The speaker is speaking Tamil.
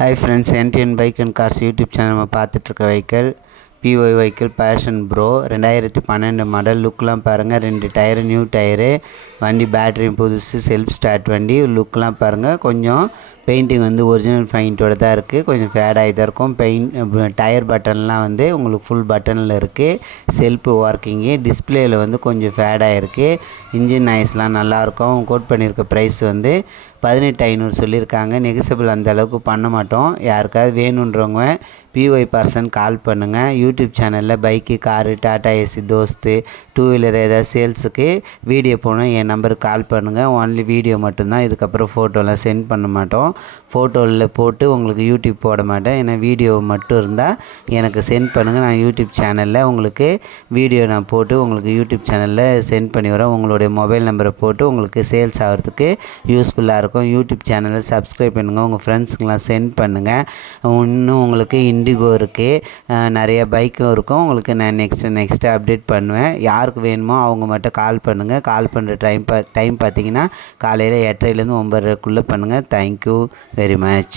Hi friends, N T N bike and cars YouTube channel நம்ம பார்த்துட்ருக்க vehicle B Y vehicle Passion Pro 2012 model. லுக்கெலாம் பாருங்கள், 2 டயரு நியூ டயரு, வண்டி பேட்டரியும் புதுசு, செல்ஃப் ஸ்டார்ட் வண்டி. லுக்கெலாம் பாருங்கள், கொஞ்சம் பெயிண்டிங் ஒரிஜினல் பெயிண்ட்டோட தான் இருக்குது. கொஞ்சம் ஃபேட் ஆகி தான் இருக்கும். டயர் பட்டன்லாம் உங்களுக்கு ஃபுல் பட்டனில் இருக்குது. செல்ஃபு ஒர்க்கிங்கு, டிஸ்பிளேயில் கொஞ்சம் ஃபேட் ஆகிருக்கு. இன்ஜின் நாய்ஸ்லாம் நல்லாயிருக்கும். கோட் பண்ணியிருக்க ப்ரைஸ் 18,500 சொல்லியிருக்காங்க. நெகசபிள் அந்த அளவுக்கு பண்ண மாட்டோம். யாருக்காவது வேணுன்றவங்க பிஒய் பர்சன் கால் பண்ணுங்கள். யூடியூப் சேனலில் பைக்கு, காரு, டாடா ஏசி, தோஸ்து, டூ வீலர் ஏதாவது சேல்ஸுக்கு வீடியோ போனால் என் நம்பருக்கு கால் பண்ணுங்கள். ஒன்லி வீடியோ மட்டும்தான். இதுக்கப்புறம் ஃபோட்டோலாம் சென்ட் பண்ண மாட்டோம். ஃபோட்டோவில் போட்டு உங்களுக்கு யூடியூப் போட மாட்டேன். ஏன்னா வீடியோ மட்டும் இருந்தால் எனக்கு சென்ட் பண்ணுங்கள். நான் யூடியூப் சேனலில் உங்களுக்கு வீடியோ நான் போட்டு உங்களுக்கு யூடியூப் சேனலில் சென்ட் பண்ணி வரேன். உங்களுடைய மொபைல் நம்பரை போட்டு உங்களுக்கு சேல்ஸ் ஆகிறதுக்கு யூஸ்ஃபுல்லாக இருக்கும். யூடியூப் சேனலை சப்ஸ்கிரைப் பண்ணுங்கள். உங்கள் ஃப்ரெண்ட்ஸுக்கெலாம் சென்ட் பண்ணுங்கள். இன்னும் உங்களுக்கு இண்டிகோ இருக்குது, நிறைய பைக்கும் இருக்கும். உங்களுக்கு நான் நெக்ஸ்ட்டு அப்டேட் பண்ணுவேன். யாருக்கு வேணுமோ அவங்க மட்டும் கால் பண்ணுங்கள். கால் பண்ணுற டைம் பார்த்தீங்கன்னா காலையில் 8:30லேருந்து 9:30க்குள்ளே பண்ணுங்கள். Thank you very much.